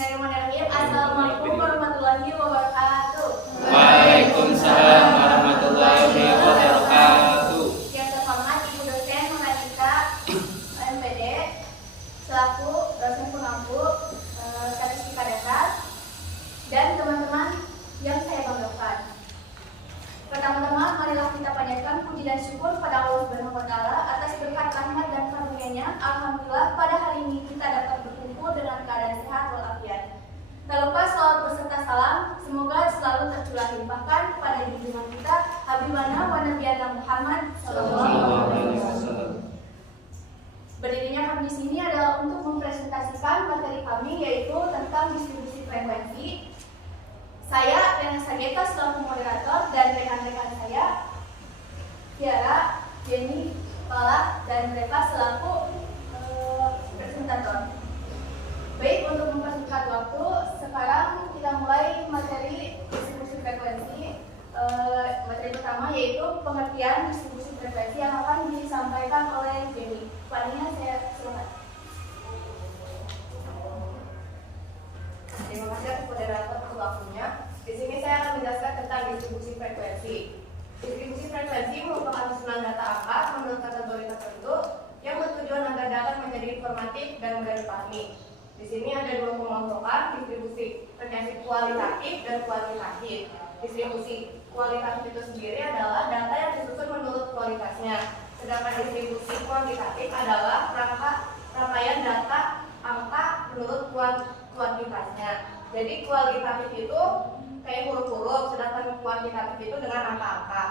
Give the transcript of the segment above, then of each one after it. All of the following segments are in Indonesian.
Bismillahirrahmanirrahim. Assalamualaikum warahmatullahi wabarakatuh. Waalaikumsalam warahmatullahi wabarakatuh. Yang terhormat Ibu dosen Mahardika MPD selaku dosen pengampu statistika dasar dan teman-teman yang saya banggakan. Pertama-tama marilah kita panjatkan puji dan syukur pada Allah Subhanahu wa taala atas berkat rahmat dan karunia-Nya. Alhamdulillah pada hari ini kita dapat berkumpul dengan keadaan sehat walafiat. Tak lupa salawat beserta salam semoga selalu tercurah limpahkan kepada junjungan kita Habibana wa Nabiyana Muhammad sallallahu alaihi wasallam. Berdirinya kami di sini adalah untuk mempresentasikan materi kami yaitu tentang distribusi frekuensi. Saya Rena Sageta selaku moderator dan rekan-rekan saya Tiara, Jenny, Pala, dan Reva selaku presentator. Baik, untuk mempersingkat waktu, sekarang kita mulai materi distribusi frekuensi. Materi pertama yaitu pengertian distribusi frekuensi yang akan disampaikan oleh Jenny. Palingnya saya silakan. Terima kasih atas moderator untuk waktunya. Di sini saya akan menjelaskan tentang distribusi frekuensi. Distribusi frekuensi merupakan susunan data angka menurut kategori tertentu yang bertujuan agar dapat menjadi informatif dan mudah dipahami. Di sini ada dua pengolahkan distribusi frekuensi kualitatif dan kuantitatif. Distribusi kualitatif itu sendiri adalah data yang disusun menurut kualitasnya, sedangkan distribusi kuantitatif adalah rangkaian data angka menurut kuantitasnya. Jadi kualitatif itu kayak huruf-huruf, sedangkan kuantitatif itu dengan angka-angka.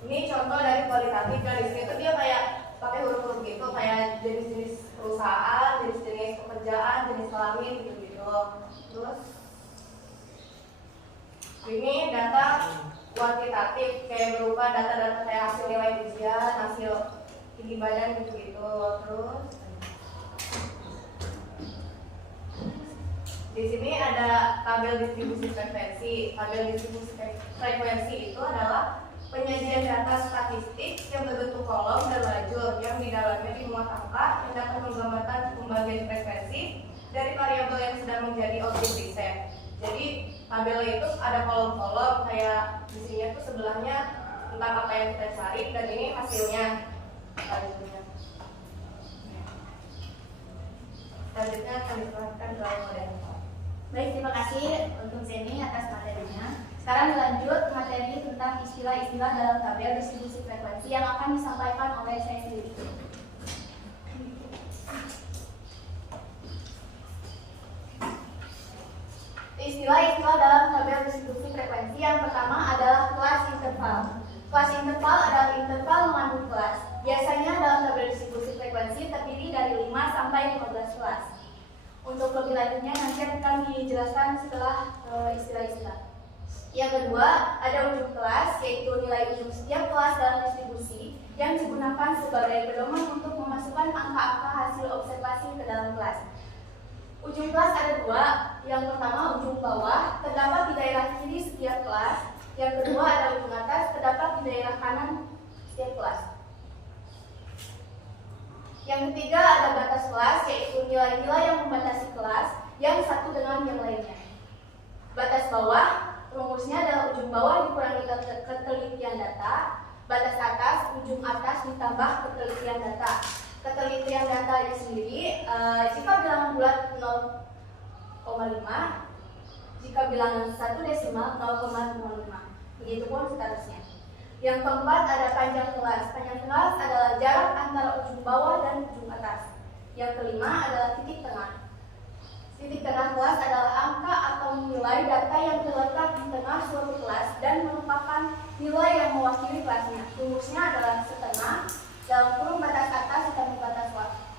Ini contoh dari kualitatif, dan di sini tuh dia kayak pakai huruf-huruf gitu, kayak jenis-jenis perusahaan, jenis-jenis pekerjaan, jenis kelamin gitu-gitu. Terus ini data kuantitatif kayak berupa data-data kayak hasil nilai ujian, hasil tinggi badan gitu-gitu. Terus di sini ada tabel distribusi frekuensi. Tabel distribusi frekuensi itu adalah penyajian data statistik yang berbentuk kolom dan lajur yang di dalamnya dimuat angka yang dapat menggambarkan pembagian frekuensi dari variabel yang sedang menjadi objek riset. Jadi tabelnya itu ada kolom-kolom kayak di sini tuh sebelahnya tentang apa yang kita cari dan ini hasilnya. Selanjutnya akan diserahkan ke moderator. Baik, terima kasih untuk Jenny atas materinya. Sekarang lanjut materi tentang istilah-istilah dalam tabel distribusi frekuensi yang akan disampaikan oleh saya sendiri. Istilah-istilah dalam tabel distribusi frekuensi yang pertama adalah kelas interval. Kelas interval adalah interval mengandung kelas. Biasanya dalam tabel distribusi frekuensi terdiri dari 5 sampai 15 kelas. Untuk lebih lanjutnya nanti akan dijelaskan setelah istilah-istilah. Yang kedua, ada ujung kelas, yaitu nilai ujung setiap kelas dalam distribusi yang digunakan sebagai pedoman untuk memasukkan angka-angka hasil observasi ke dalam kelas. Ujung kelas ada dua. Yang pertama, ujung bawah, terdapat di daerah kiri setiap kelas. Yang kedua, ada ujung atas, terdapat di daerah kanan setiap kelas. Yang ketiga, ada batas kelas, yaitu nilai-nilai yang membatasi kelas yang satu dengan yang lainnya. Batas bawah, rumusnya adalah ujung bawah dikurangi ketelitian data, batas atas, ujung atas ditambah ketelitian data. Ketelitian data ini sendiri, jika bilangan bulat 0,5, jika bilangan 1 desimal 0,05, begitupun seterusnya. Yang keempat ada panjang kelas. Panjang kelas adalah jarak antara ujung bawah dan ujung atas. Yang kelima adalah titik tengah. Titik tengah kelas adalah angka atau nilai data yang terletak di tengah suatu kelas dan merupakan nilai yang mewakili kelasnya. Rumusnya adalah setengah dalam kurung batas atas ditambah batas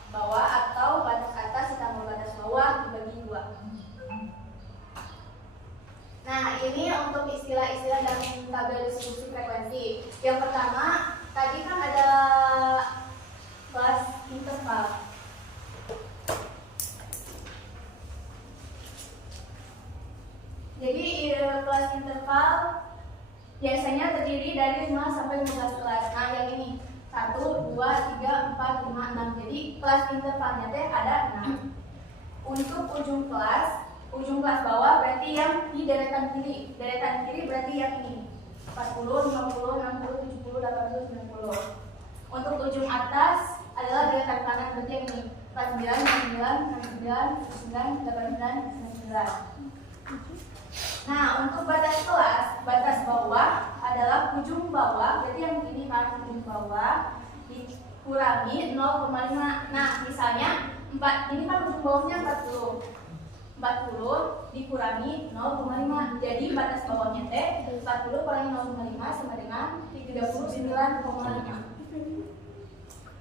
bawah atau batas atas ditambah batas bawah dibagi 2. Nah, ini untuk istilah-istilah dalam tabel distribusi frekuensi. Yang pertama, tadi kan ada kelas interval. Jadi kelas interval biasanya terdiri dari 5 sampai 15 kelas. Nah, yang ini 1, 1, 2, 3, 4, 5, 6. Jadi kelas intervalnya teh ada 6. Untuk ujung kelas bawah berarti yang di deretan kiri. Deretan kiri berarti yang ini. 40, 50, 60, 70, 80, 90. Untuk ujung atas adalah deretan kanan berarti yang ini. 49, 69, 69, 89, 99. Nah, untuk batas kelas, batas bawah adalah ujung bawah, berarti yang ini kan ujung bawah dikurangi 0,5. Nah, misalnya 4, ini kan ujung bawahnya 40. 40 dikurangi 0,5. Jadi batas bawahnya teh 40 kurangi 0,5 sama dengan 39,5.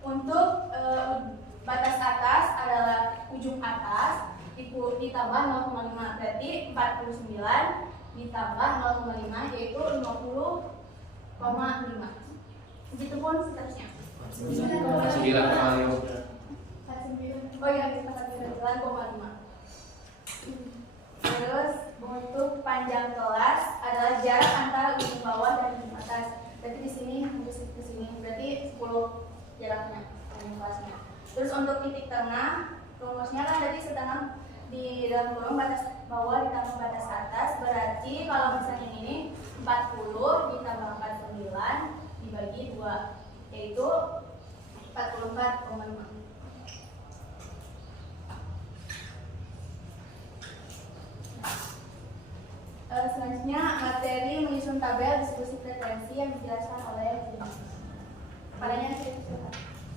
Untuk batas atas adalah ujung atas ditambah 0,5, berarti 49 ditambah 0,5 yaitu 50,5. Begitupun seterusnya. 9,5. Oh iya, kita 9,5. Terus untuk panjang kelas adalah jarak antara ujung bawah dan ujung atas. Berarti di sini sampai ke sini berarti 10 jaraknya panjang kelasnya. Terus untuk titik tengah rumusnya kan tadi setengah di dalam kurung batas bawah ditambah batas atas, berarti kalau misalnya ini 40 ditambah 49 dibagi 2 yaitu 44,5. Selanjutnya materi menyusun tabel distribusi frekuensi yang dijelaskan oleh Jimmy. Padanya terima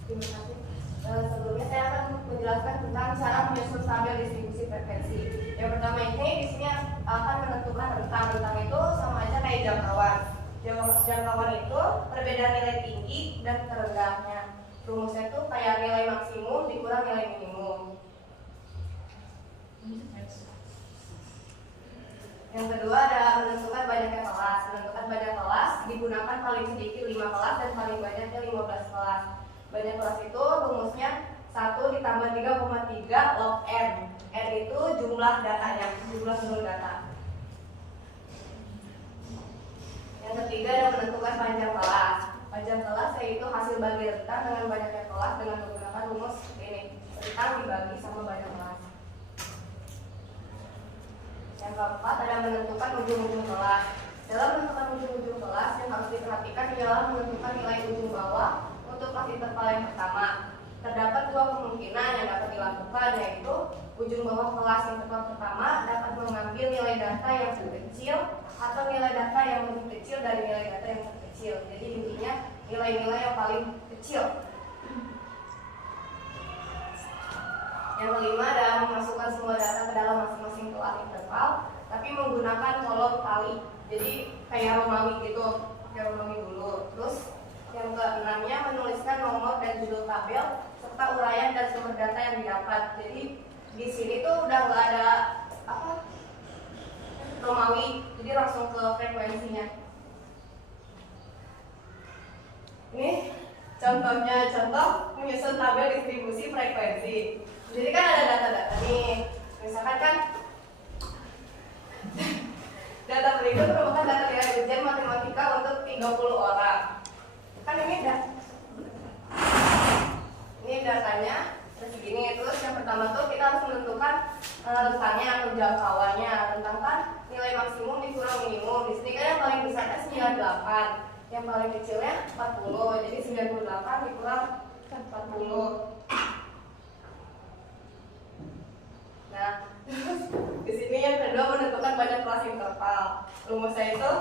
kasih. Sebelumnya saya akan menjelaskan tentang cara menyusun tabel distribusi frekuensi. Yang pertama ini di sini akan menentukan rentang. Rentang itu sama aja kayak jangkauan. Jangkauan itu perbedaan nilai tinggi dan terendahnya. Rumusnya itu kayak nilai maksimum dikurang nilai minimum. Yang kedua ada menentukan banyaknya kelas. Menentukan banyak kelas digunakan paling sedikit 5 kelas dan paling banyaknya 15 kelas. Banyak kelas itu rumusnya 1 ditambah 3,3 log n. N itu jumlah datanya, jumlah seluruh data. Yang ketiga ada menentukan panjang kelas. Panjang kelas yaitu hasil bagi rentang dengan banyaknya kelas dengan menggunakan rumus ini. Rentang dibagi sama banyak kelas. Yang keempat ada menentukan ujung-ujung kelas. Dalam menentukan ujung-ujung kelas yang harus diperhatikan ialah menentukan nilai ujung bawah untuk kelas interval yang pertama. Terdapat dua kemungkinan yang dapat dilakukan, yaitu ujung bawah kelas interval pertama dapat mengambil nilai data yang terkecil atau nilai data yang lebih kecil dari nilai data yang terkecil. Jadi intinya nilai-nilai yang paling kecil. Yang kelima adalah memasukkan semua data ke dalam masing-masing kelas interval, tapi menggunakan kolom kali. Jadi kayak Romawi gitu, kayak Romawi dulu. Terus yang keenamnya menuliskan nomor dan judul tabel serta uraian dan sumber data yang didapat. Jadi di sini tuh udah nggak ada Romawi, jadi langsung ke frekuensinya. Ini contohnya, contoh menyusun tabel distribusi frekuensi. Jadi kan ada data-data nih, misalkan kan data berikut merupakan data nilai ujian matematika untuk 30 orang. Kan ini datanya segini. Terus yang pertama tuh kita harus menentukan rentangnya atau jangkauannya. Rentang kan nilai maksimum dikurang minimum. Di sini kan yang paling besarnya 98, yang paling kecilnya 40. Jadi 98 dikurang 40. Nah, di sini yang kedua menentukan banyak kelas interval. Rumusnya itu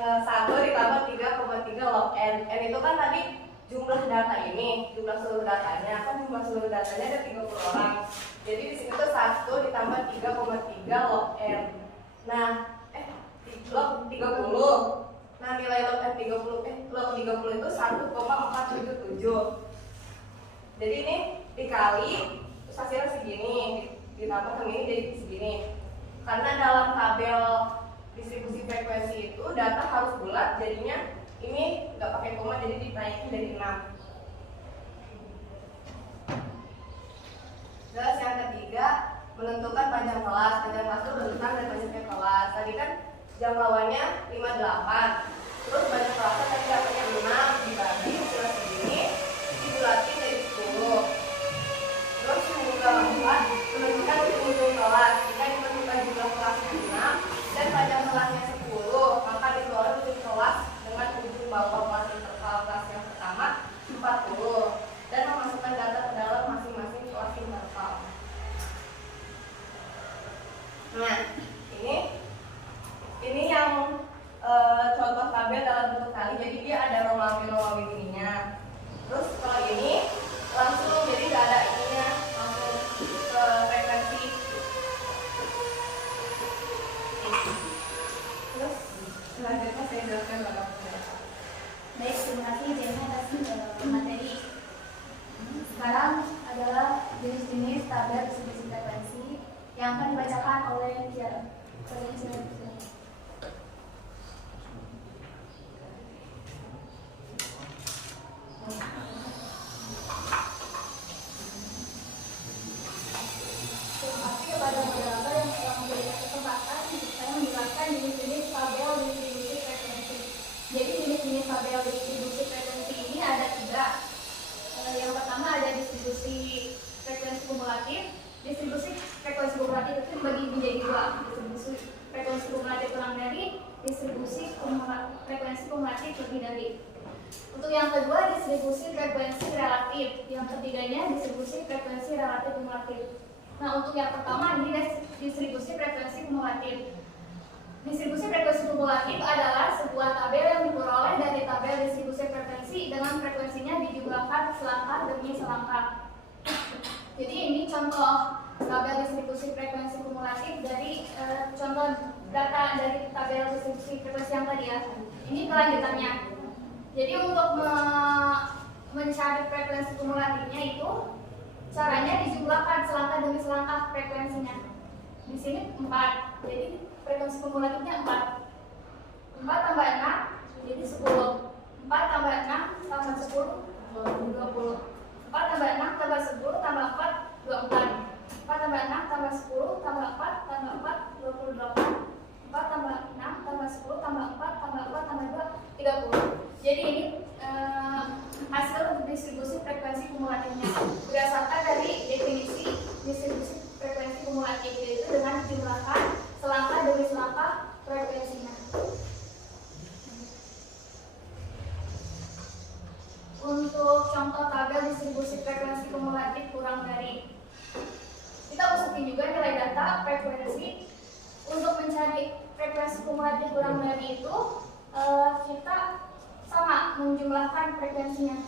1 ditambah 3,3 log n. N itu kan tadi jumlah data ini, jumlah seluruh datanya. Kan jumlah seluruh datanya ada 30 orang. Jadi di sini tuh 1 ditambah 3,3 log n. Nah, log 30. Nah, nilai log n 30 log 30 itu 1,477. Jadi ini dikali terus hasilnya segini, ditambah sama ini jadi segini. Karena dalam tabel distribusi frekuensi itu data harus bulat, jadinya ini nggak pakai koma, jadi dinaikin dari 6. Terus yang ketiga menentukan panjang kelas. Panjang kelas itu rentang dan banyaknya kelas. Tadi kan jangkauannya 58. Terus banyak kelasnya tadi dapatnya 6 dibagi hasilnya segini. 40 dan memasukkan data ke dalam masing-masing kelas interval. Nah, ini yang contoh tabel dalam bentuk kali. Jadi dia ada Romawi gininya. Terus kalau ini langsung, jadi nggak ada ininya, langsung ke frekuensi. Terus selanjutnya saya jelaskan bagaimana. Baik, terima kasih Jena atas materi. Sekarang adalah jenis-jenis tabel distribusi frekuensi yang akan dibacakan oleh Tiara. Terima kasih kepada moderator yang telah memberikan kesempatan saya menjelaskan jenis-jenis tabel distribusi frekuensi. Jadi jenis-jenis tabel distribusi frekuensi ini ada 3. Yang pertama ada distribusi frekuensi kumulatif. Distribusi frekuensi kumulatif itu dibagi menjadi 2. Distribusi frekuensi kumulatif kurang dari, distribusi frekuensi kumulatif lebih dari. Untuk yang kedua distribusi frekuensi relatif. Yang ketiganya distribusi frekuensi relatif kumulatif. Nah, untuk yang pertama ini distribusi frekuensi kumulatif. Distribusi frekuensi kumulatif adalah sebuah tabel yang diperoleh dari tabel distribusi frekuensi dengan frekuensinya dijumlahkan selangkah demi selangkah. Jadi ini contoh tabel distribusi frekuensi kumulatif dari contoh data dari tabel distribusi frekuensi yang tadi ya. Ini kelanjutannya. Jadi untuk mencari frekuensi kumulatifnya itu caranya dijumlahkan selangkah demi selangkah frekuensinya. Di sini 4. Jadi frekuensi kumulatifnya 4. 4 tambah 6 jadi 10. 4 tambah 6 tambah 10 20. 4 tambah 6 tambah 10 tambah 4 24. 4 tambah 6 tambah 10 tambah 4 tambah 4 28. 4 tambah 6 tambah 10 tambah 4 tambah 4 tambah 2 30. Jadi ini hasil distribusi frekuensi kumulatifnya berdasarkan dari definisi distribusi frekuensi kumulatif, yaitu dengan dijumlahkan selangkah demi selangkah frekuensinya. Untuk contoh tabel distribusi frekuensi kumulatif kurang dari, kita masukin juga nilai data frekuensi. Untuk mencari frekuensi kumulatif kurang dari itu kita sama menjumlahkan frekuensinya.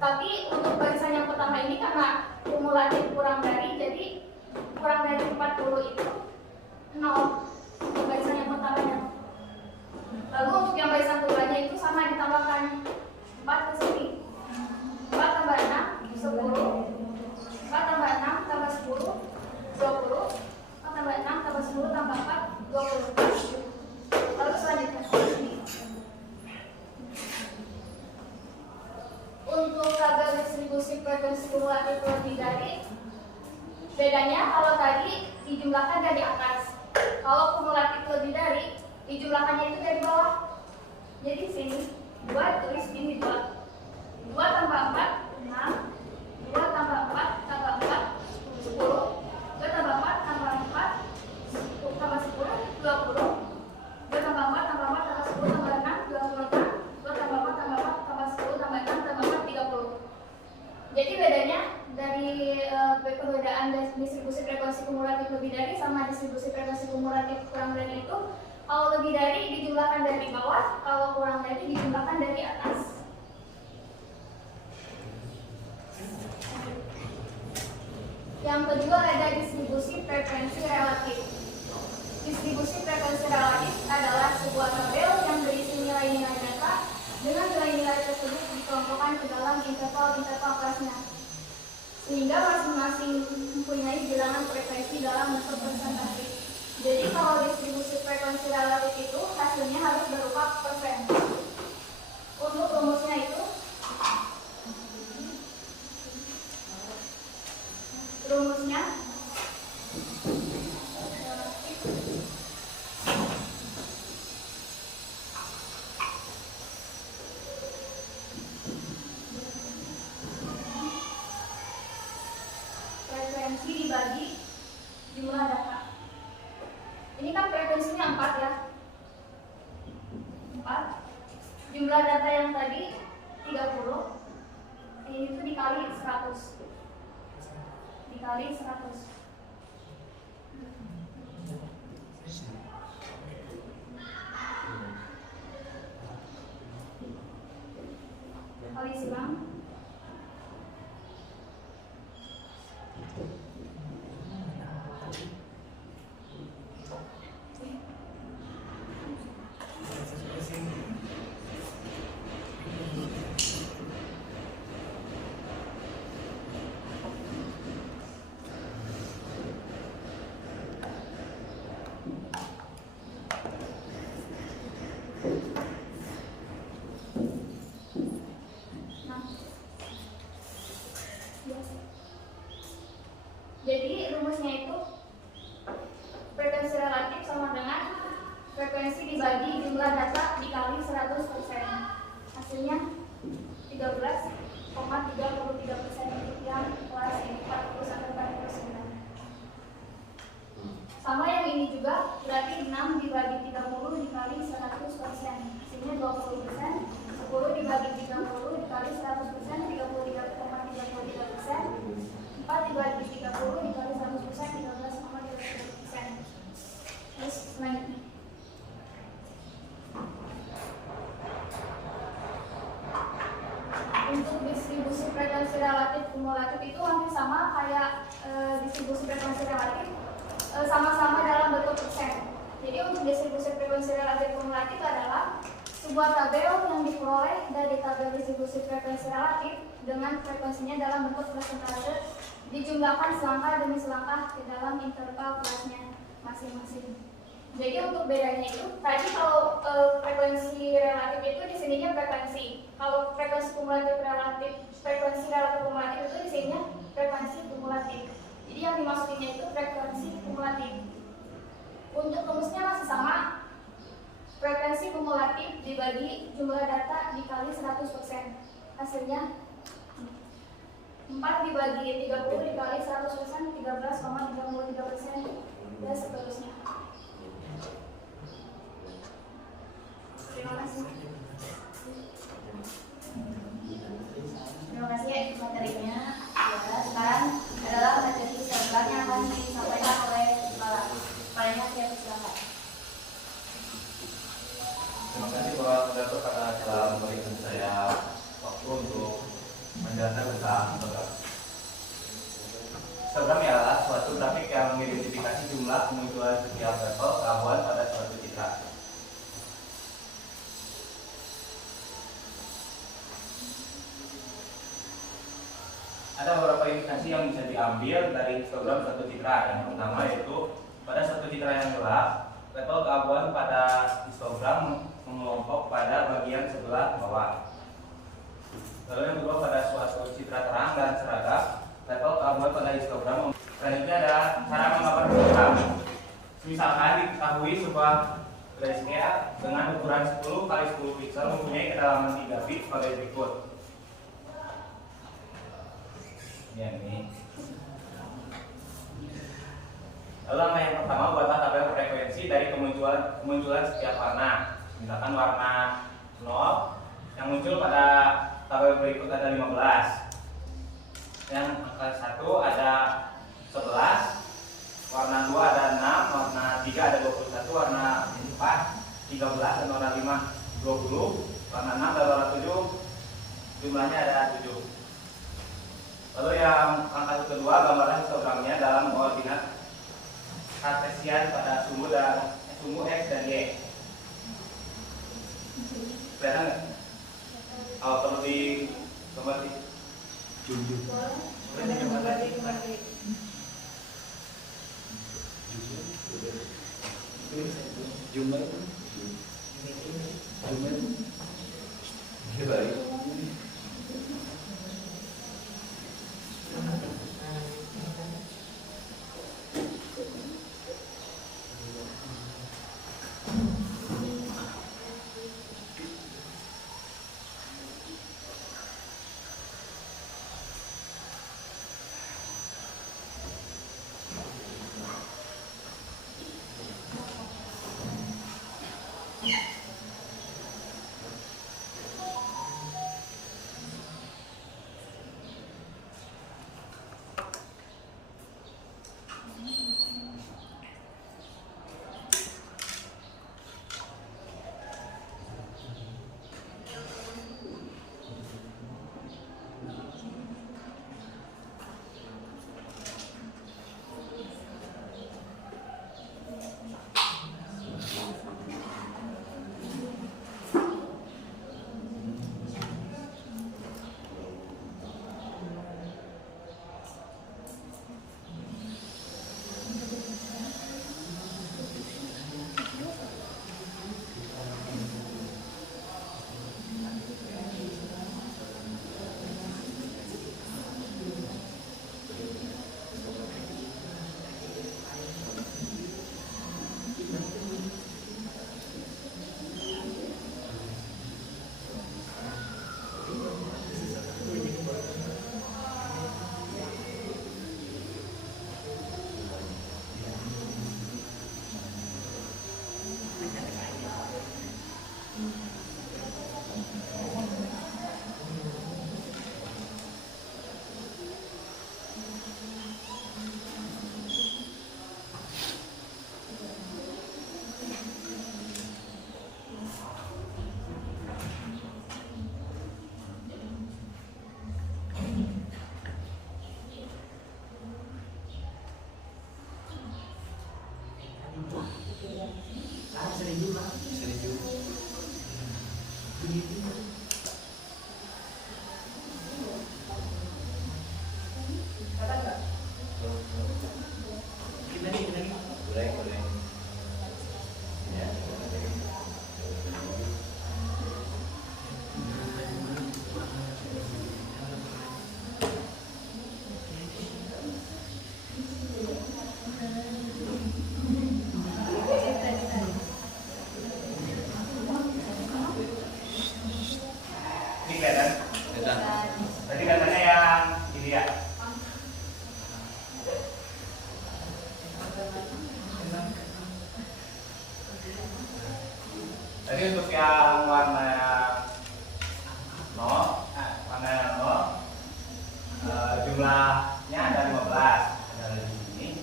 Tapi untuk barisan yang pertama ini karena kumulatif kurang dari, jadi kurang dari 40 itu 0 untuk barisan yang pertamanya. Lalu untuk yang barisan keduanya itu sama ditambahkan 4 ke sini. 4 tambah 6 10. 4 tambah 6 tambah 10 20. 4 tambah 6 tambah 10 tambah 4 20. Lalu selanjutnya untuk tabel distribusi frekuensi kumulatif lebih dari, bedanya kalau tadi dijumlahkan dari atas, kalau kumulatif lebih dari dijumlahkannya itu dari bawah. Jadi sini 2 tulis ini 2. 2 tambah 4 6. 2 tambah 4 tambah 4 10. 2 tambah 4 tambah 4 tambah 10 20. 2 tambah 4 tambah 4 tambah 10 tambah 6 26. 2 tambah 4 tambah 4 tambah 10 tambah 6 tambah 4 30. Jadi bedanya dari perbedaan distribusi frekuensi kumulatif lebih dari sama distribusi frekuensi kumulatif kurang dari itu, kalau lebih dari dijumlahkan dari bawah, kalau kurang dari dijumlahkan dari atas. Yang kedua ada distribusi frekuensi relatif. Distribusi frekuensi relatif adalah sebuah tabel yang berisi nilai-nilai data dengan nilai-nilai tersebut dikelompokkan ke dalam interval-interval kelasnya, sehingga masing-masing mempunyai bilangan frekuensi dalam bentuk persentase. Jadi kalau distribusi frekuensi relatif itu hasilnya harus berupa persen. Untuk rumusnya itu frekuensi dibagi jumlah data. Ini kan frekuensinya 4 ya. 4 jumlah data yang tadi 30, ini itu dikali 100. Dikali 100. Kali silang. Jadi rumusnya itu frekuensi relatif sama dengan frekuensi dibagi jumlah data dikali 100%. Hasilnya 13,33% yang kelas 40-49. Sama yang ini juga, berarti 6 dibagi 30 dikali 100%. Hasilnya 20%. 10 dibagi 30 dikali 100%, 33,33%. 4 dibagi 30 dikali 100%, 13,33%. Terus selanjutnya. Untuk distribusi frekuensi relatif kumulatif itu hampir sama kayak distribusi frekuensi relatif, sama-sama dalam bentuk persen. Jadi untuk distribusi frekuensi relatif kumulatif adalah sebuah tabel yang diperoleh dari tabel distribusi frekuensi relatif dengan frekuensinya dalam bentuk persentase dijumlahkan selangkah demi selangkah ke dalam interval kelasnya masing-masing. Jadi untuk bedanya itu tadi kalau frekuensi relatif itu di sininya frekuensi. Kalau frekuensi kumulatif relatif, frekuensi relatif kumulatif itu di sininya frekuensi kumulatif. Jadi yang dimasukinnya itu frekuensi kumulatif. Untuk rumusnya masih sama. Frekuensi kumulatif dibagi jumlah data dikali 100%. Hasilnya 4 dibagi 30 dikali 100%, 13,33%, dan seterusnya. Terima kasih. Terima kasih materinya. Ya, sekarang adalah materi sebelah yang akan disampaikan oleh kepala. Kepalanya siap, silakan. Terima kasih Bapak Moderator karena telah memberikan saya waktu untuk menjelaskan tentang program. Program ialah suatu grafik yang mengidentifikasi jumlah kemunculan setiap level keabuan pada suatu citra. Ada beberapa indikasi yang bisa diambil dari histogram satu citra. Yang pertama yaitu pada satu citra yang gelap, level keabuan pada histogram mengelompok pada bagian sebelah bawah. Lalu yang kedua, pada suatu citra terang dan seragam, level keabuan pada histogram. Selanjutnya ada cara menggambar histogram. Misalkan diketahui sebuah grayscale dengan ukuran 10 x 10 pixel mempunyai kedalaman 3 bit sebagai berikut. Ini. Lalu langkah yang pertama, buatlah tabel frekuensi dari kemunculan setiap warna. Misalkan warna 0 yang muncul pada tabel berikut ada 15. Yang angka 1 ada 11, warna 2 ada 6, warna 3 ada 21, warna 4 13, dan warna 5 20, warna 6 dan warna 7 jumlahnya ada 7. Lalu yang angka kedua, gambarlah histogramnya dalam koordinat kartesian pada sumbu X dan Y. Kelihatan nggak? Kalau perlu digambar di Ini kelihatan? Tadi katanya yang ini ya. Tadi untuk yang warna 0, jumlahnya ada 15, ada di sini.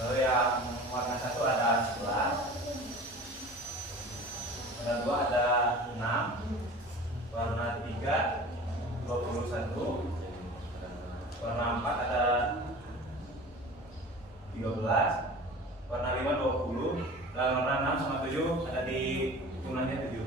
Lalu yang warna 1 ada 11, warna 2 ada 6, warna 3 21, warna 4 ada 13, warna 5 20, dan warna 6 sama 7 ada di jumlahnya 7.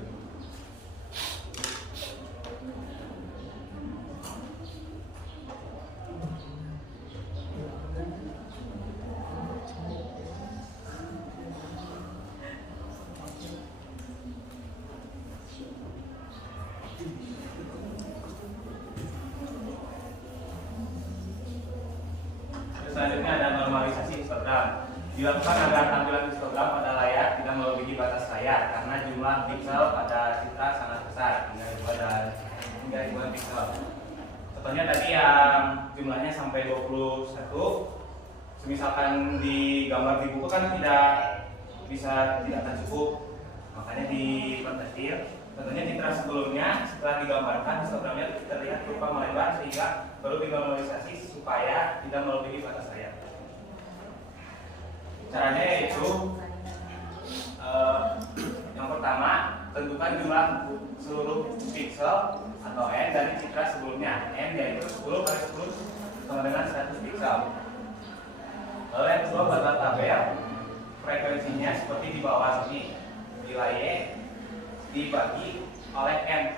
Selanjutnya ada normalisasi histogram. Dilakukan agar tampilan histogram pada layar tidak melebihi batas layar karena jumlah piksel pada citra sangat besar hingga ribuan piksel. Contohnya tadi yang jumlahnya sampai 21. Misalkan di gambar di buku kan tidak akan cukup, makanya dibatasi. Contohnya citra sebelumnya setelah digambarkan histogramnya terlihat berupa melebar sehingga baru dinormalisasi supaya tidak melebihi batas layar. Caranya yaitu yang pertama, tentukan jumlah seluruh piksel atau N dari citra sebelumnya. N yaitu 10 kali 10 sama dengan 100 piksel. Lalu yang kedua, buatlah tabel frekuensinya seperti di bawah sini. Nilai Y dibagi oleh N.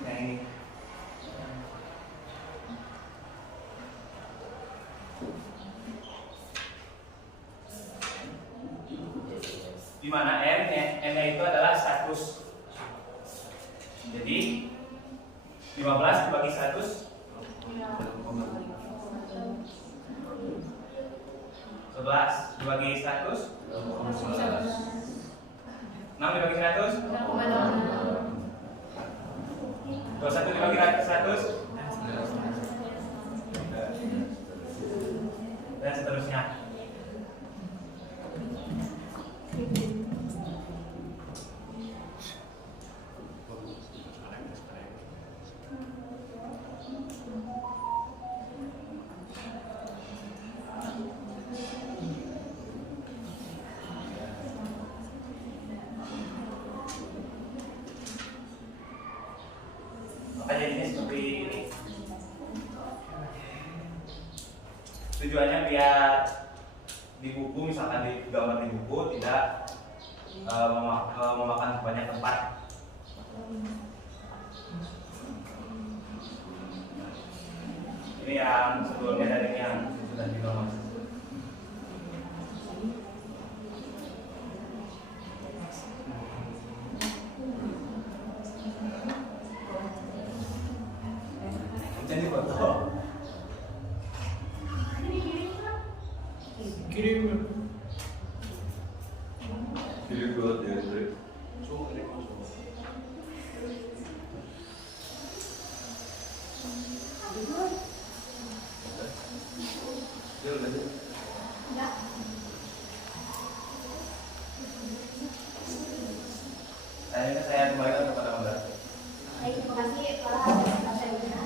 Yang ini. Di mana N-nya itu adalah 100. Jadi 15 dibagi 100 11 dibagi 100 6 dibagi 100 21 dibagi 100 dan seterusnya. Maka jadinya seperti ini. Tujuannya biar di buku, misalkan di gambar di buku tidak memakan banyak tempat. Ini yang sebelumnya dari yang sudah dinormalisasi. Jadi foto. Kirim buat ya, saya kembalikan kepada Mbak. Baik, terima kasih para peserta.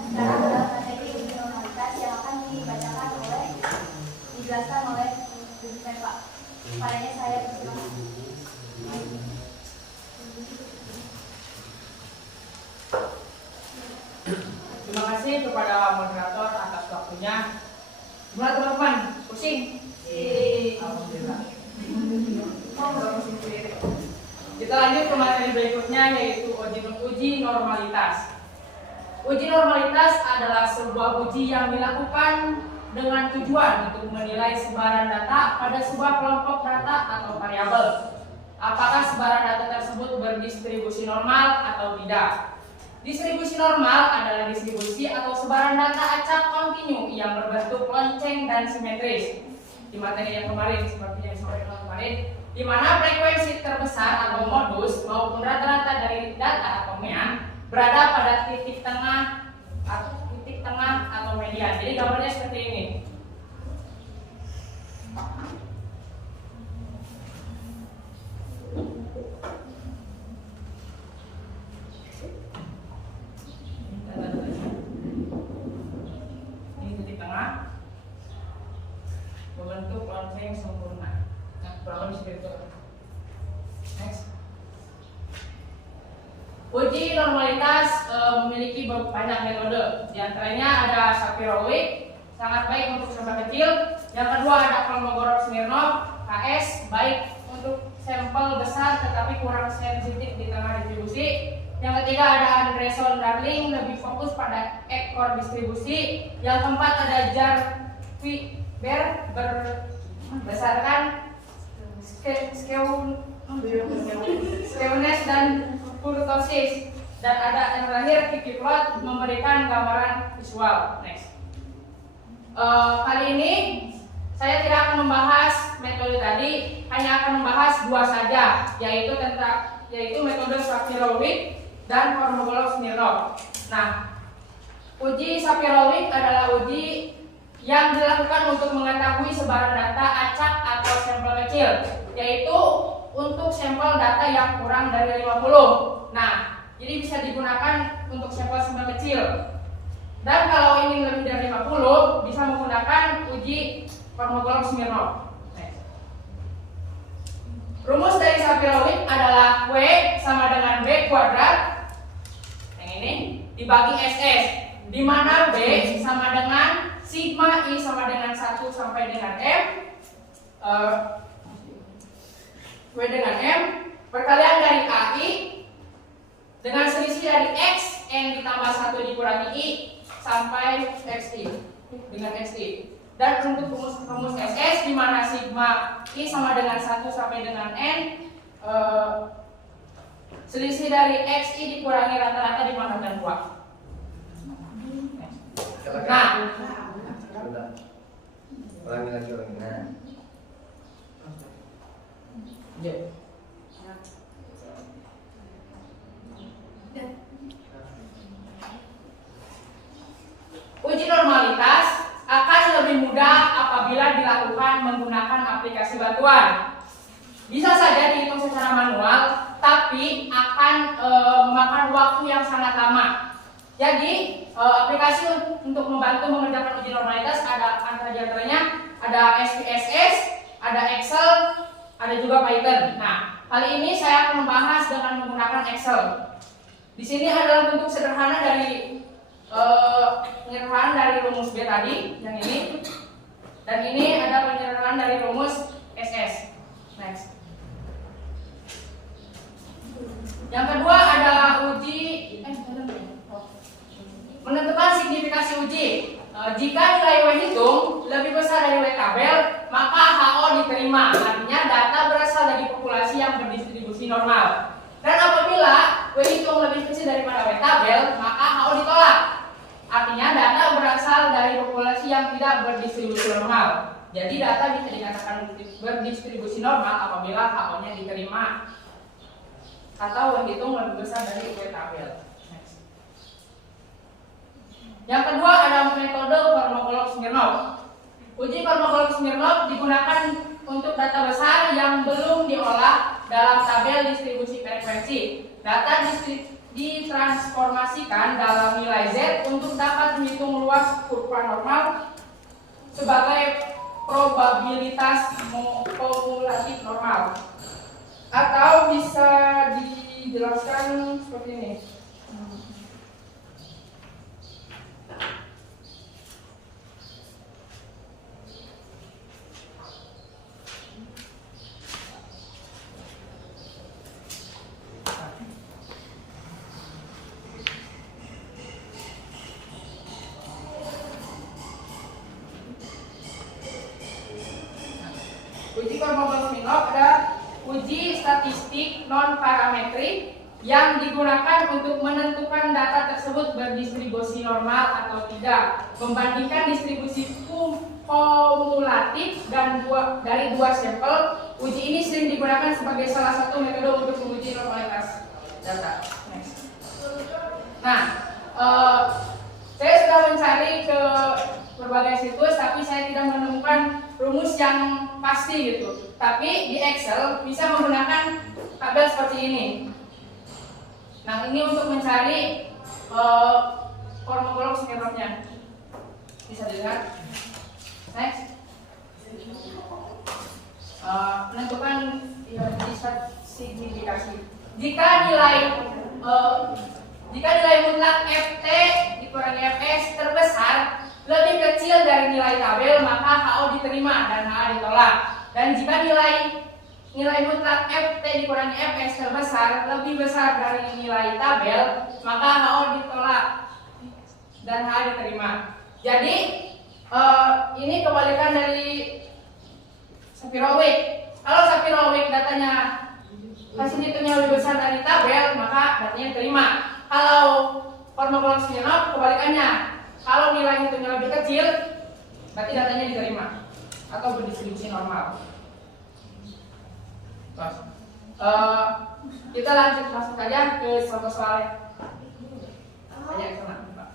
Sekarang adalah materi uji normalitas yang akan dijelaskan oleh Pak. Padanya saya persilakan. Terima kasih kepada moderator atas waktunya. Gimana teman-teman? Pusing? Alhamdulillah. Kita lanjut ke materi berikutnya, yaitu uji normalitas. Uji normalitas adalah sebuah uji yang dilakukan dengan tujuan untuk menilai sebaran data pada sebuah kelompok data atau variabel. Apakah sebaran data tersebut berdistribusi normal atau tidak? Distribusi normal adalah distribusi atau sebaran data acak kontinu yang berbentuk lonceng dan simetris. Di materi yang kemarin, seperti yang disampaikan kemarin, di mana frekuensi terbesar atau modus maupun rata-rata dari data atau berada pada titik tengah atau median. Jadi gambarnya seperti ini. Ini titik tengah membentuk lonceng sempurna. Nah, kurang lebih seperti itu. Next. Uji normalitas memiliki banyak metode. Di antaranya ada Shapiro-Wilk, sangat baik untuk sampel kecil. Yang kedua ada Kolmogorov-Smirnov, KS, baik untuk sampel besar tetapi kurang sensitif di tengah distribusi. Yang ketiga ada Anderson-Darling, lebih fokus pada ekor distribusi. Yang keempat ada Jar-Weber, berdasarkan skewness dan kurtosis. Dan ada yang terakhir Kiki Plot, memberikan gambaran visual. Next. Kali ini saya tidak akan membahas metode tadi, hanya akan membahas dua saja, yaitu metode Shapiro-Wilk dan Kolmogorov-Smirnov. Nah, uji Shapiro-Wilk adalah uji yang dilakukan untuk mengetahui sebaran data acak atau sampel kecil, yaitu untuk sampel data yang kurang dari 50. Nah, jadi bisa digunakan untuk sampel-sampel kecil. Dan kalau ingin lebih dari 50, bisa menggunakan uji Kolmogorov-Smirnov. Rumus dari Shapiro-Wilk adalah W sama dengan B kuadrat, yang ini, dibagi SS, di mana B sama dengan sigma I sama dengan 1 sampai dengan M, W dengan M, perkalian dari AI dengan selisih dari X, N ditambah 1 dikurangi I sampai XI dengan XI. Dan untuk rumus SS di mana sigma I sama dengan 1 sampai dengan N, selisih dari XI dikurangi rata-rata dipangkatkan 2. Nah, ulangi lagi. Nah, uji normalitas akan lebih mudah apabila dilakukan menggunakan aplikasi bantuan. Bisa saja dihitung secara manual, tapi akan memakan waktu yang sangat lama. Jadi aplikasi untuk membantu mengerjakan uji normalitas ada antaranya ada SPSS, ada Excel, ada juga Python. Nah, kali ini saya akan membahas dengan menggunakan Excel. Di sini adalah bentuk sederhana dari penyerahan dari rumus B tadi, yang ini, dan ini ada penyerahan dari rumus SS. Next. Yang kedua ada uji menentukan signifikasi uji. Jika nilai W hitung lebih besar dari W tabel, maka HO diterima. Artinya data berasal dari populasi yang berdistribusi normal. Dan apabila W hitung lebih kecil daripada W tabel, maka HO ditolak. Artinya data berasal dari populasi yang tidak berdistribusi normal. Jadi data bisa dikatakan berdistribusi normal apabila HO-nya diterima atau W hitung lebih besar dari W tabel. Next. Yang kedua ada metode Kolmogorov-Smirnov. Uji Kolmogorov-Smirnov digunakan untuk data besar yang belum diolah dalam tabel distribusi frekuensi. Data ditransformasikan dalam nilai Z untuk dapat menghitung luas kurva normal sebagai probabilitas kumulatif normal. Atau bisa dijelaskan seperti ini. Uji Kolmogorov-Smirnov ada uji statistik non-parametrik yang digunakan untuk menentukan data tersebut berdistribusi normal atau tidak, membandingkan distribusi kumulatif dan dari dua sampel. Uji ini sering digunakan sebagai salah satu metode untuk menguji normalitas data. Next. Nah, saya sudah mencari ke berbagai situs, tapi saya tidak menemukan rumus yang pasti gitu. Tapi di Excel bisa menggunakan tabel seperti ini. Nah, ini untuk mencari kolom-kolom skenernya. Bisa dilihat. Next. Menentukan signifikasi. Jika nilai mutlak FT dikurangi FS terbesar lebih kecil dari nilai tabel, maka HO diterima dan HA ditolak. Dan jika nilai mutlak FT dikurangi FS terbesar lebih besar dari nilai tabel, maka HO ditolak dan HA diterima. Jadi ini kebalikan dari Sapir-Whorf. Kalau Sapir-Whorf datanya hasil hitungnya lebih besar dari tabel, maka datanya diterima. Kalau Kolmogorov-Smirnov kebalikannya. Kalau nilai hitungnya lebih kecil, berarti datanya diterima atau berdistribusi normal. Kita lanjut langsung saja ke soal-soalnya. Aja ke sana, Pak.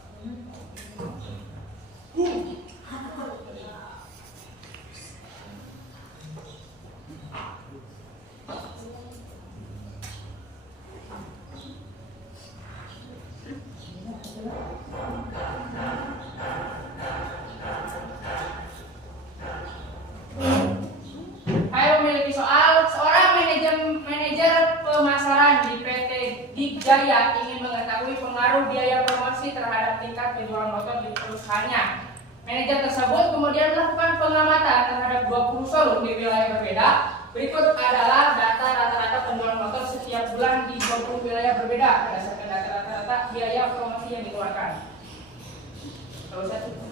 Jaya ingin mengetahui pengaruh biaya promosi terhadap tingkat penjualan motor di perusahaannya. Manajer tersebut kemudian melakukan pengamatan terhadap 20 showroom di wilayah berbeda. Berikut adalah data rata-rata penjualan motor setiap bulan di 20 wilayah berbeda berdasarkan data rata-rata biaya promosi yang dikeluarkan. Terus satu.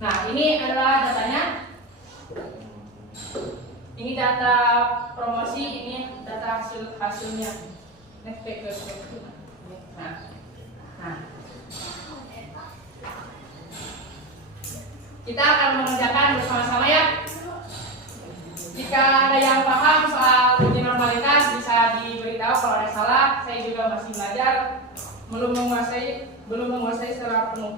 Nah, ini adalah datanya. Ini data promosi, ini data hasilnya. Next back ke Nah, kita akan mengerjakan bersama-sama ya. Jika ada yang paham soal uji normalitas bisa diberitahu. Kalau ada salah, saya juga masih belajar, belum menguasai secara penuh.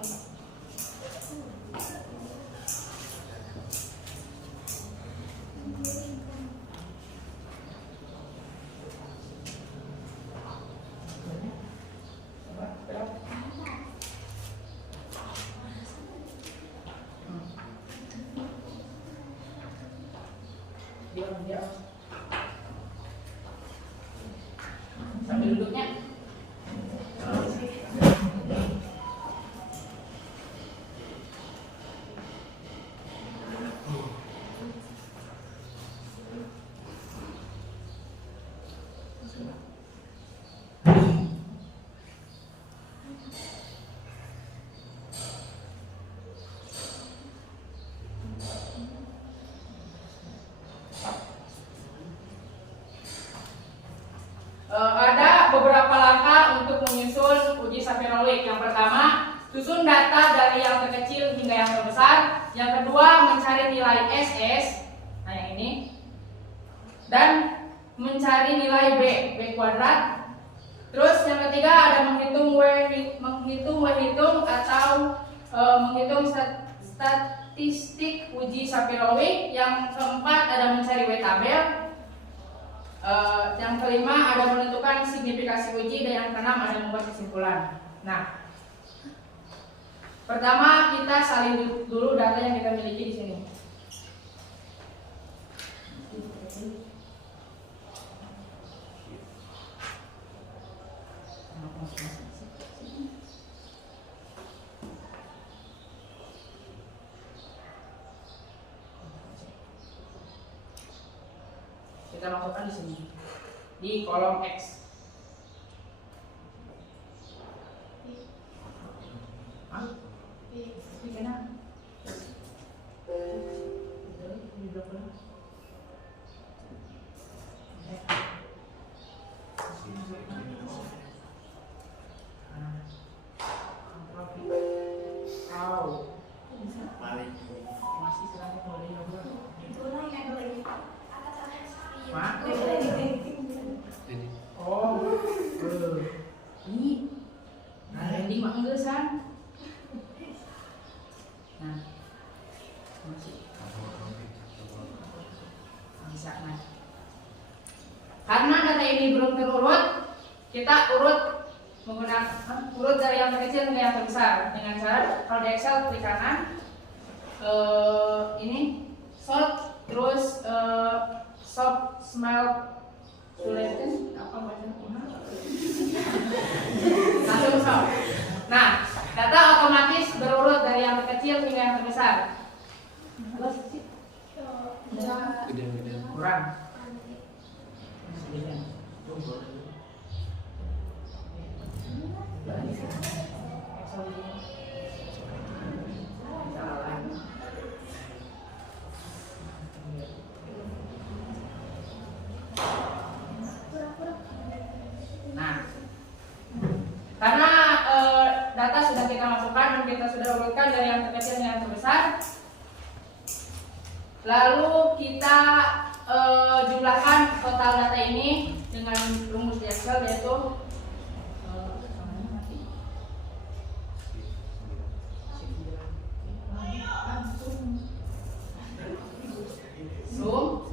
Sambil duduknya. Ada beberapa langkah untuk menyusun uji Sapir-Whorf. Yang pertama, susun data dari yang terkecil hingga yang terbesar. Yang kedua, mencari nilai SS, nah yang ini, dan mencari nilai B kuadrat. Terus yang ketiga ada menghitung W hitung atau menghitung statistik uji Sapir-Whorf. Yang keempat ada mencari W tabel. Yang kelima ada menentukan signifikasi uji, dan yang keenam ada membuat kesimpulan. Nah, pertama kita salin dulu data yang kita miliki di sini. Kita masukkan di sini di kolom X. Mak. Oh. Ini. Nah, ready mak enggak san. Nah. Masih. Bisa nah. Karena data ini belum terurut, kita menggunakan urut dari yang terkecil ke yang terbesar dengan cara kalau di Excel klik kanan ini sort terus sort smell selected apa bacanya langsung sort. Nah, data otomatis berurut dari yang terkecil hingga yang terbesar. Kurang. Nah, karena data sudah kita masukkan dan kita sudah urutkan dari yang terkecil ke yang terbesar, lalu kita jumlahkan total data ini dengan rumus di Excel yaitu sum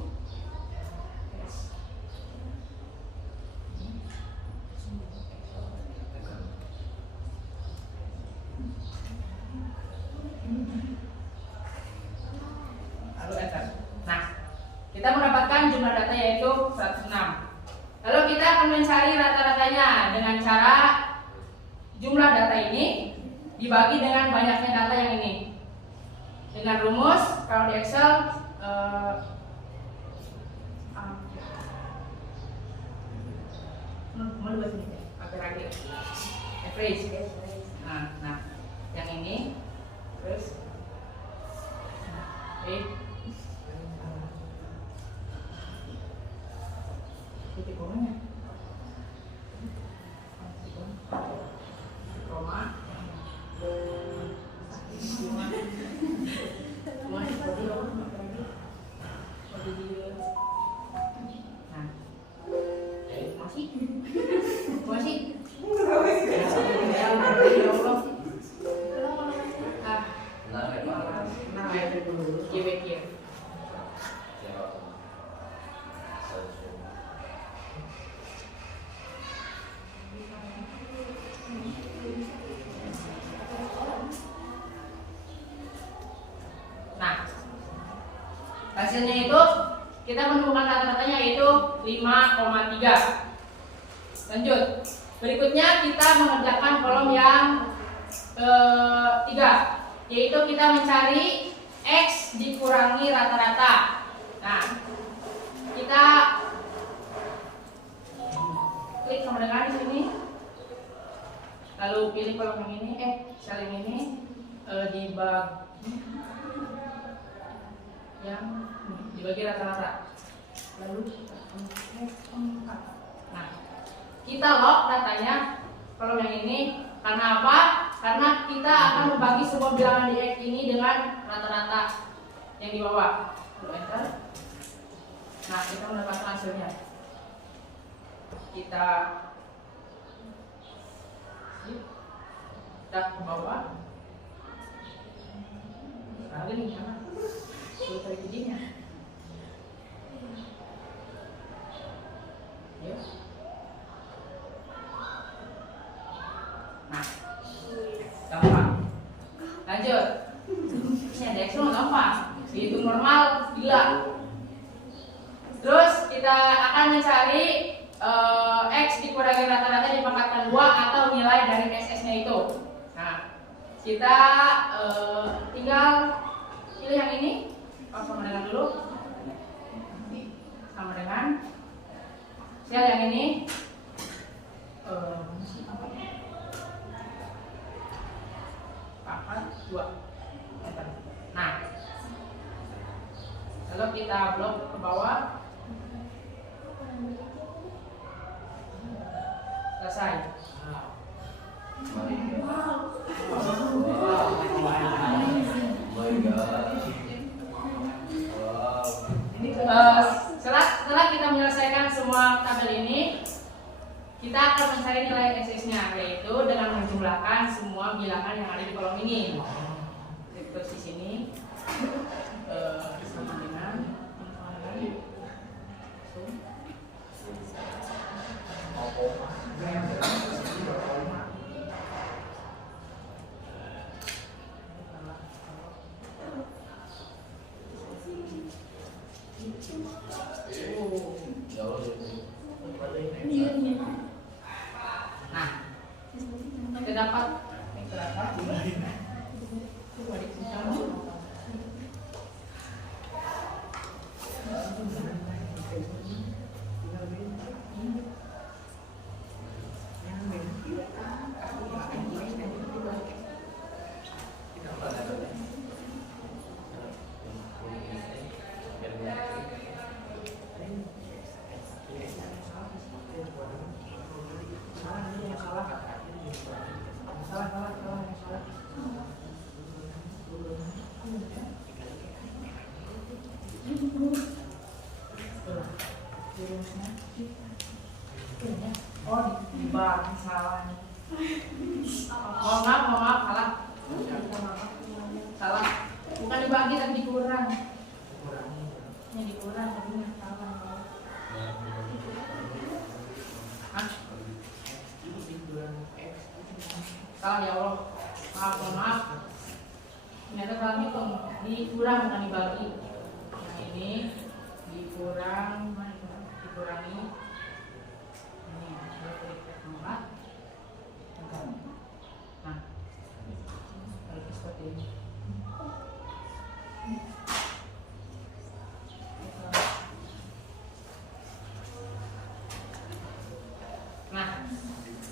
lalu enter. Nah, kita mendapatkan jumlah data yaitu 106. Lalu kita akan mencari rata-ratanya dengan cara jumlah data ini dibagi dengan banyaknya data yang ini. Dengan rumus kalau di Excel average. Nah, yang ini terus titik komanya koma hasilnya itu kita menemukan rata-ratanya yaitu 5,3. Lanjut. Berikutnya kita mengerjakan kolom yang 3, yaitu kita mencari X dikurangi rata-rata. Nah, kita klik sama dengan di sini. Lalu pilih kolom yang ini, sel yang ini dibagi rata-rata. Lalu nah, kita lock datanya kolom yang ini. Karena apa? Karena kita akan membagi sebuah bilangan di X ini dengan rata-rata yang di bawah. Lalu enter. Nah, kita mendapatkan hasilnya. Kita ke bawah. Lagi nih, sudah terjadinya. Ya. Nah, gampang. Lanjut. Ini ada Excel gampang. Dihitung normal gila. Terus kita akan mencari X dikurangi rata-rata dipangkatkan 2 atau nilai dari SS-nya itu. Nah, kita tinggal pilih yang ini. Sama dengan dulu. Sama dengan sel yang ini. Pangkat 2. Nah, lalu kita blok ke bawah. Selesai. Ini Setelah kita menyelesaikan semua tabel ini, kita akan mencari nilai SS-nya, yaitu dengan menjumlahkan semua bilangan yang ada di kolom ini. Terus di sini sama dengan terdapat dibagi salah nih. Mohon maaf, salah. Bukan dibagi tapi dikurang. Ini dikurang tapi salah. Salah ya Allah. Maaf. Ternyata salah hitung. Dikurang bukan dibagi. Yang ini dikurangi.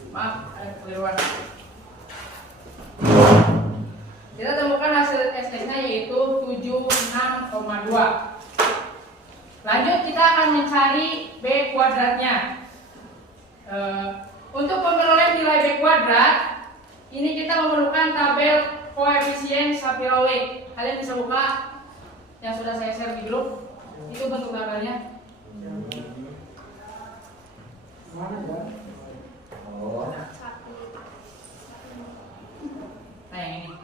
Maaf, ada kekeliruan. Kita temukan hasil SS-nya yaitu 76,2. Lanjut kita akan mencari B kuadratnya. Untuk memperoleh nilai B kuadrat, ini kita memerlukan tabel koefisien Shapiro-Wilk. Kalian bisa buka yang sudah saya share di grup. Itu bentuk tabelnya. Nah yang ini.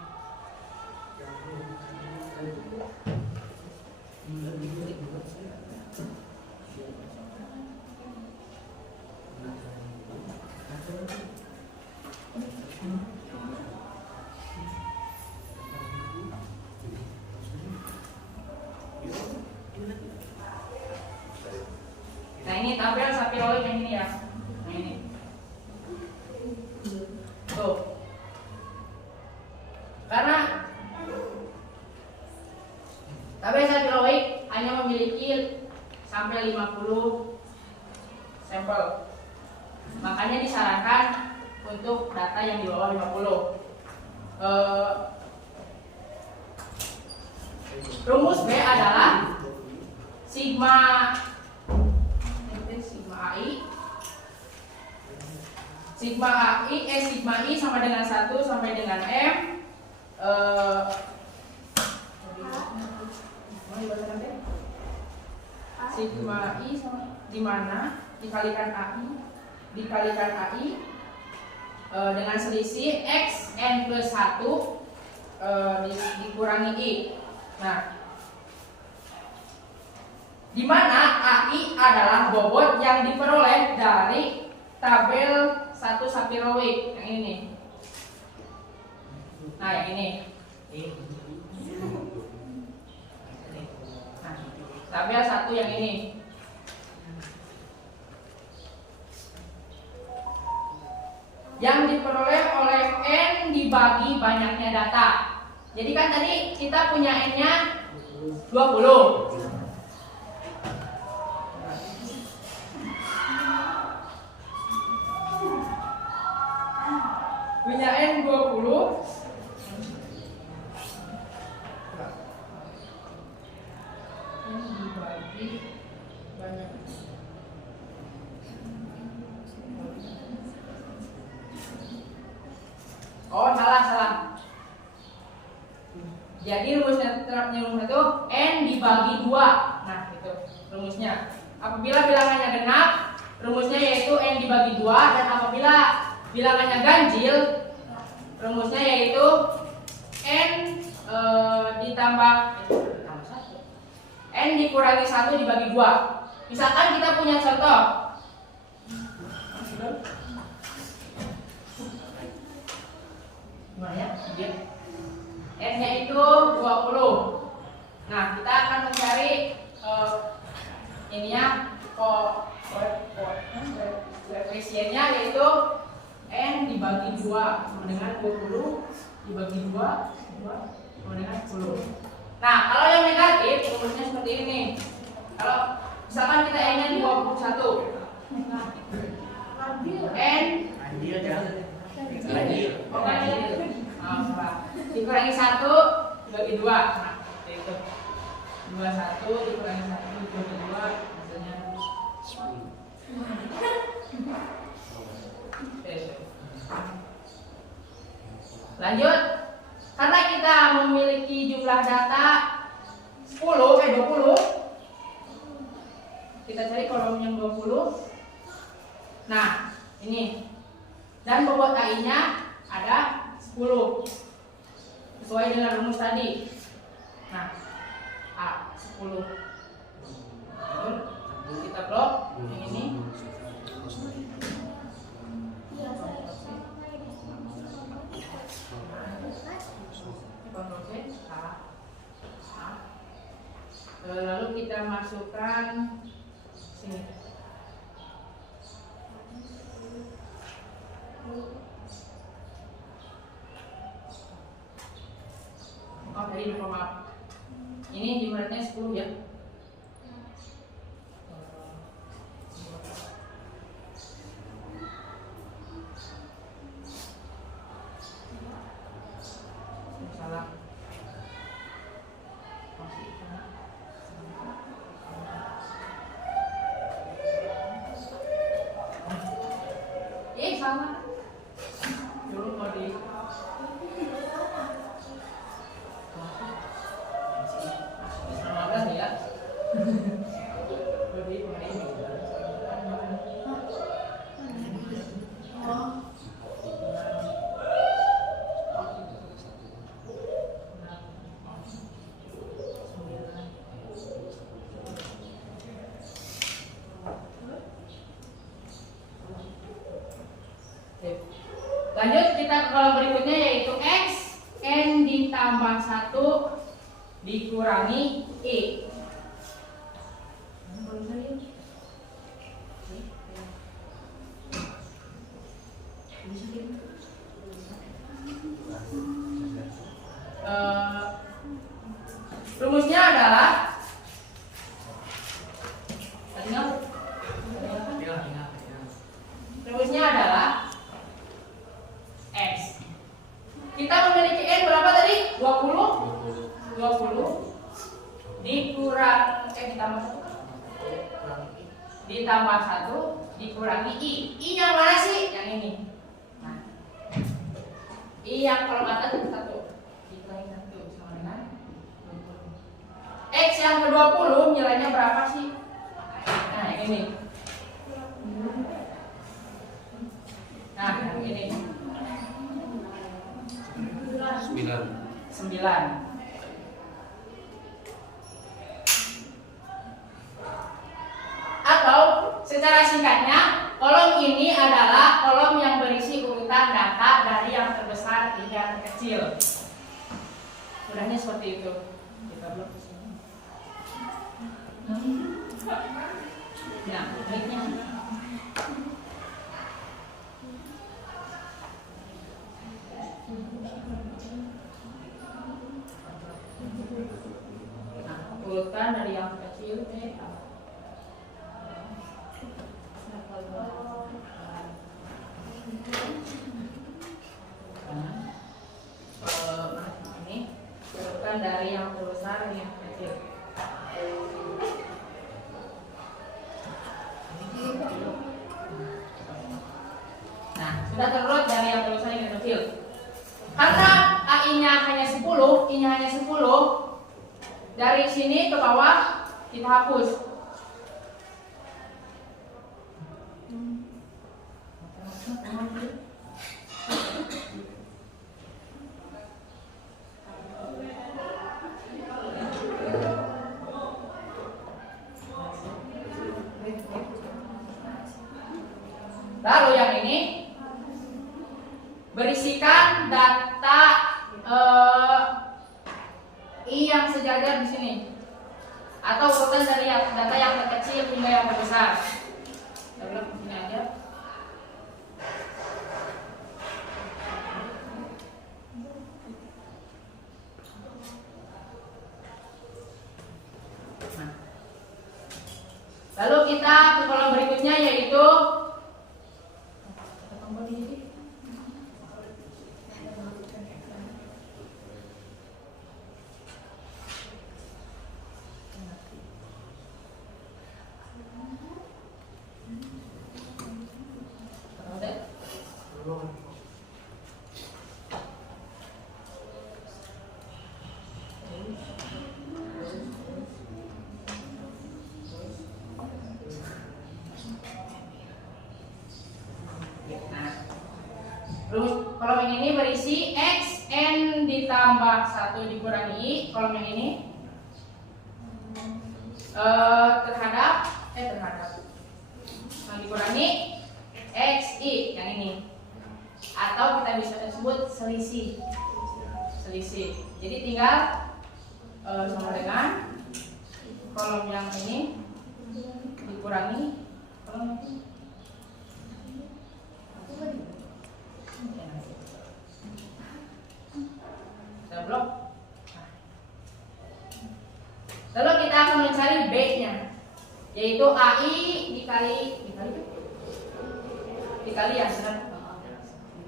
Nah ini tabel Shapiro-Wilk yang ini ya. Nah ini. Tuh. Karena tabel Shapiro-Wilk hanya memiliki sampai 50 sampel. Makanya disarankan untuk data yang di bawah 50. Rumus B adalah sigma sigma I sama dengan 1 sampai dengan M sigma I sama di mana dikalikan AI dengan selisih X N plus 1 dikurangi I. Nah, di mana AI adalah bobot yang diperoleh dari tabel 1 Shapiro-Wilk yang ini. Nah, yang ini. Nah, tabel 1 yang ini. Yang diperoleh oleh N dibagi banyaknya data. Jadi kan tadi kita punya N-nya 20. Punya N 20. N dibagi banyak. Oh, salah. Jadi rumusnya itu N dibagi 2. Nah, itu. rumusnya. Apabila bilangannya genap, rumusnya yaitu N dibagi 2, dan apabila bilangannya ganjil, rumusnya yaitu N ditambah 1. N dikurangi 1 dibagi 2. Misalkan kita punya contoh. Gimana ya? N-nya itu 20. Nah, kita akan mencari koefisiennya yaitu N dibagi 2 sama dengan 20 dibagi 2 sama dengan 10. Nah, kalau yang negatif rumusnya seperti ini. Kalau misalkan kita N-nya di 21, N dikurangi 1 dibagi 2. Nah, itu 21 dikurangi 1 dibagi 2 hasilnya 10. Lanjut, karena kita memiliki jumlah data 20, kita cari kolom yang 20. Nah, ini. Dan bobot AI-nya ada 10. Sesuai dengan rumus tadi. Nah, A 10. Kita blok yang ini. Lalu kita masukkan sini. Oh, tadi lupa, maaf. Ini jumlahnya 10 ya. Salah. Sama. Dulu mau di ya. Lanjut kita ke kolom berikutnya yaitu X N ditambah 1 dikurangi E. Rumusnya adalah X. Kita memiliki N berapa tadi? 20 ditambah 1 dikurangi I. I yang mana sih? Yang ini. Nah, I yang kolom atas itu 1 dikurangi 1 sama dengan 20. X yang ke-20 nilainya berapa sih? Nah, yang ini. Nah, yang ini 9. Atau secara singkatnya, kolom ini adalah kolom yang berisi urutan data dari yang terbesar hingga yang terkecil. Mudahnya seperti itu. Kita blok di sini. Nah, baiknya. Nah, urutan dari yang kecil ini urutan dari yang terbesar yang kecil. Nah, sudah terurut dari yang terbesar yang kecil. Karena AI-nya hanya 10, I-nya hanya 10, dari sini ke bawah kita hapus. Lalu yang ini berisikan data I yang sejajar di sini, atau urutan dari data yang terkecil hingga yang terbesar. Kita bilang di sini aja. Nah. Lalu kita ke kolom berikutnya yaitu terus kolom yang ini berisi X, N ditambah 1 dikurangi I. Kolom yang ini terhadap yang dikurangi X, I yang ini, atau kita bisa sebut selisih. Jadi tinggal sama dengan kolom yang ini dikurangi kolom ini. Blok. Lalu kita akan mencari B-nya, yaitu AI dikali ya,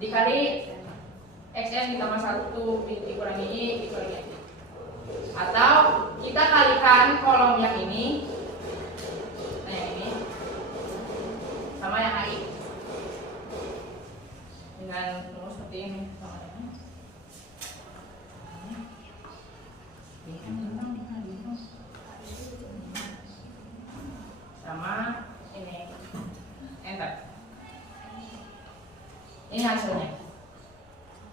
dikali XN ditambah 1 dikurangi I dikurangi I. Atau kita kalikan kolom yang ini, nah yang ini sama yang AI dengan rumus seperti ini. Sama ini, enter. Ini hasilnya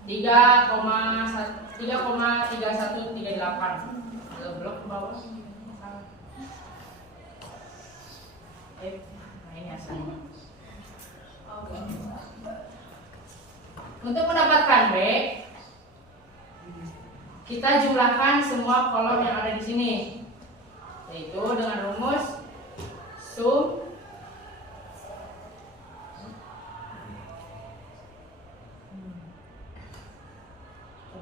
3,3138. Blok ke bawah. Nah ini hasilnya. Untuk mendapatkan B, kita jumlahkan semua kolom yang ada di sini, yaitu dengan rumus sum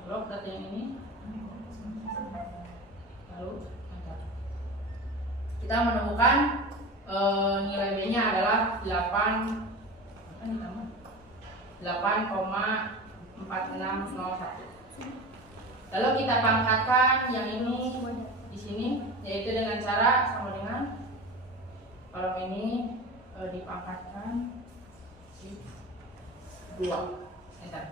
blok data yang ini, lalu kita menemukan nilai B-nya adalah 8,4601. Lalu kita pangkatkan yang ini di sini, yaitu dengan cara sama dengan kolom ini dipangkatkan 2. Enter.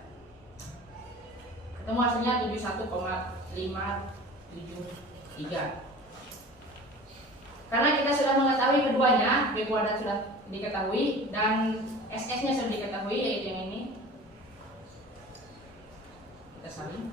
Ketemu hasilnya 71,573. Karena kita sudah mengetahui keduanya, B kuadrat sudah diketahui dan SS-nya sudah diketahui, yaitu yang ini. Kita salin.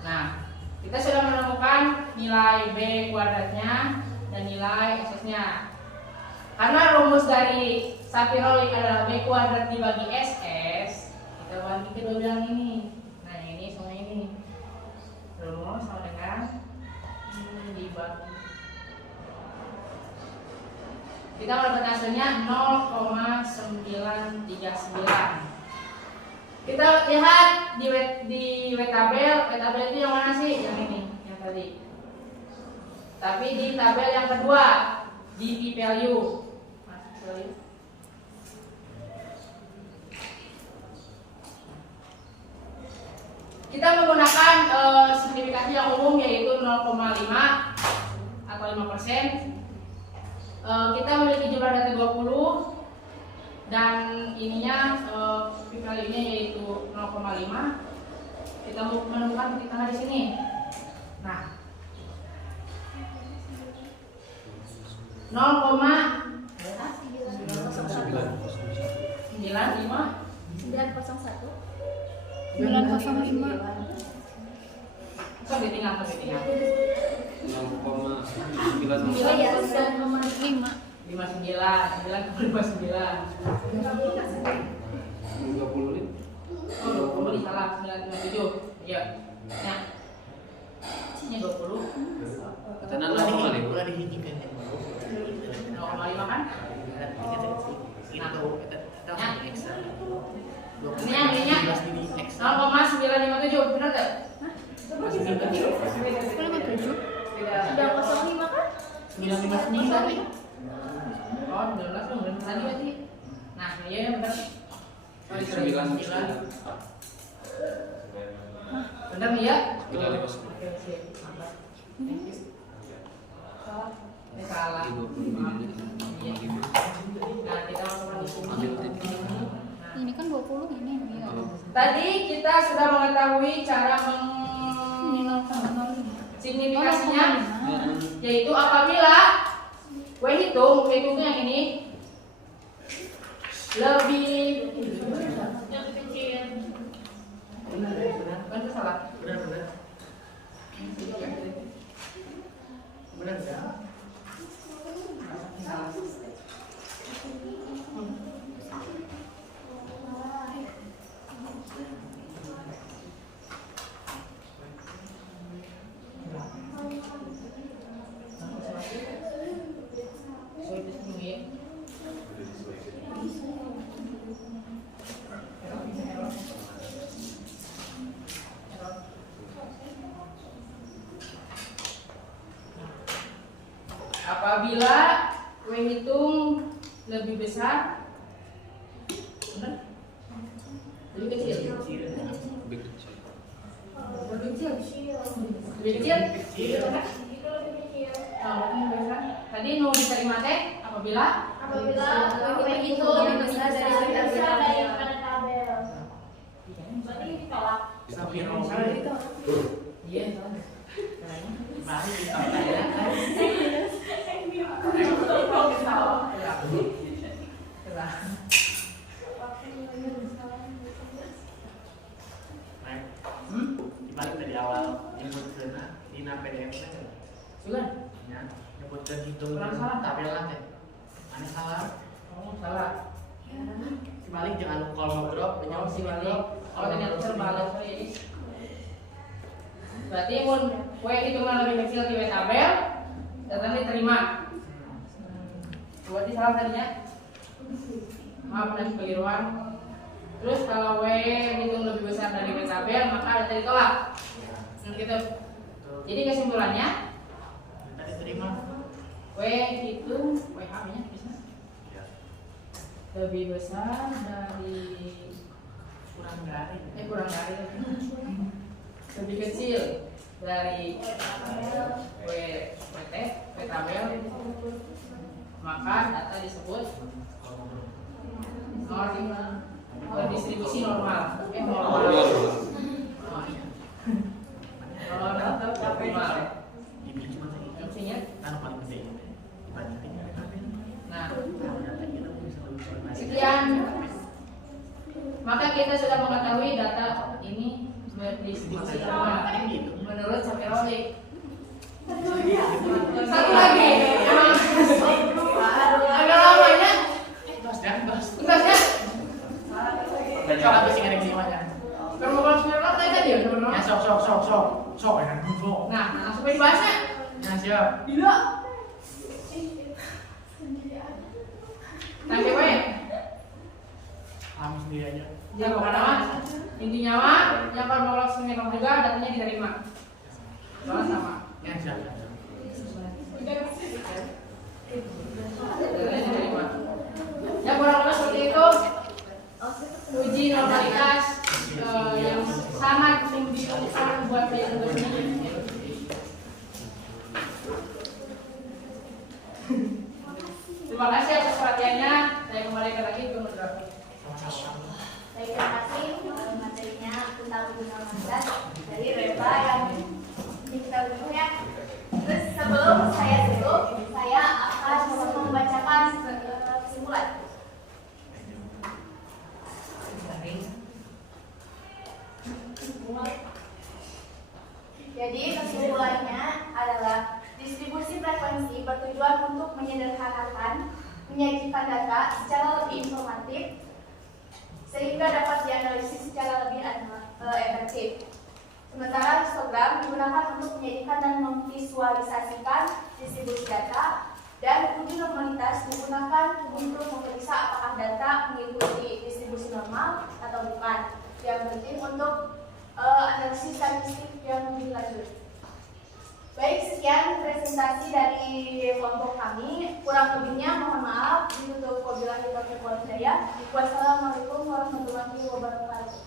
Nah, kita sudah menemukan nilai B kuadratnya dan nilai SS-nya. Karena rumus dari Sapirolik adalah B kuadrat dibagi SS, kita bagi kedua bilang ini. Nah, ini sama ini. Rumus sama dengan dibagi. Kita mendapatkan hasilnya 0,939. Kita lihat di W tabel itu yang mana sih? Yang ini, yang tadi. Tapi di tabel yang kedua di p-value. Kita menggunakan simplifikasi yang umum yaitu 0,5 Kita memiliki jumlah data 20 dan ininya value-nya yaitu 0,5. Kita mau menemukan titik tengah di sini. Nah, 905. So ditinggal. 0,9. Oh ya, sudah nomor 5. 59. 20 nih. Oh, kembali salah 957. Iya. Nah, ini 20. Tenan lah kali. Ulah dihijikan yang baru. 0,5 kan? Itu ekstra. Ini yang ininya 0,957, benar tak? Masih kecil. Sudah 05 kan? 959. Oh, 19 kan benar tadi berarti. Nah, iya benar. 9. Benar nih ya? Udah 5. Oke, sip. Mantap. Thank you. Salah. Iya. Nah, kita masukkan di sini. Ini kan 20 ini. Iya. Tadi kita sudah mengetahui cara Ini 0,05. signifikasinya, yaitu apabila hitungnya yang ini lebih kecil. Kan itu salah. Benar enggak? Apabila hitung lebih besar, benar? Lebih kecil. Lebih kecil. Lebih kecil. Benar? Nah, lebih besar. Tadi mau diterima teh apabila itu lebih besar daripada tabel. Berarti ditolak. Sampai iya. Mari kita dibalik dari awal nyebutkeun dina PDF teh Sugan. nya nyebutkeun hitung Kurang salah tak? tabel lah teh. Mana salah? Oh, salah. Dibalik jangan lu kolom drop, Oh, si jangan balik. Oh, ternyata terbalik. Oh, iya. Berarti mun hitungan lebih kecil di tabel, datanya diterima. Berarti salah tadinya. Maaf dan kekeliruan. Terus kalau hitung lebih besar dari tabel, maka data ditolak. Nah, gitu. Jadi kesimpulannya, tadi terima. hitung apa-nya bisa lebih besar dari Kurang dari. lebih kecil dari tabel, maka data disebut berdistribusi normal. Normal. Ini cuma tadi. Fungsinya. Kan paling penting dibandingin dengan tabel. Nah, Kalau data kita bisa lebih informasi. sekian. Maka kita sudah mengetahui data ini berdistribusi normal menurut Sapirowicz. Satu lagi, agak lamanya. Tugasnya. Sok apa sih yang semuanya? Permohonan sebenarnya tadi ya, teman-teman. Ya sok ya dulu. Nah, langsung aja dibahasnya. Ya siap. Bila. Tanya gue. Kamu sendiri aja. Ya pokoknya mah intinya mah yang permohonan sebenarnya juga datanya diterima. Soalnya sama. Ya siap. Datanya diterima. Ya kurang lebih seperti itu. Uji normalitas yang sangat membingungkan buat pelajar ini. Terima kasih atas perhatiannya. Saya kembalikan lagi ke moderator. Baik, terima kasih materinya tentang uji normalitas dari Reva yang kita dulu ya. Terus sebelum saya tutup, saya akan membacakan kesimpulan. Jadi kesimpulannya adalah distribusi frekuensi bertujuan untuk menyederhanakan, menyajikan data secara lebih informatif sehingga dapat dianalisis secara lebih efektif. Sementara histogram digunakan untuk menyajikan dan memvisualisasikan distribusi data, dan uji normalitas digunakan untuk memeriksa apakah data mengikuti distribusi normal atau bukan. Yang penting untuk analisis statistik yang lebih lanjut. Baik, sekian presentasi dari kelompok kami. Kurang lebihnya mohon maaf. Ditutup wabillahi taufiq wal hidayah. Wassalamualaikum warahmatullahi wabarakatuh.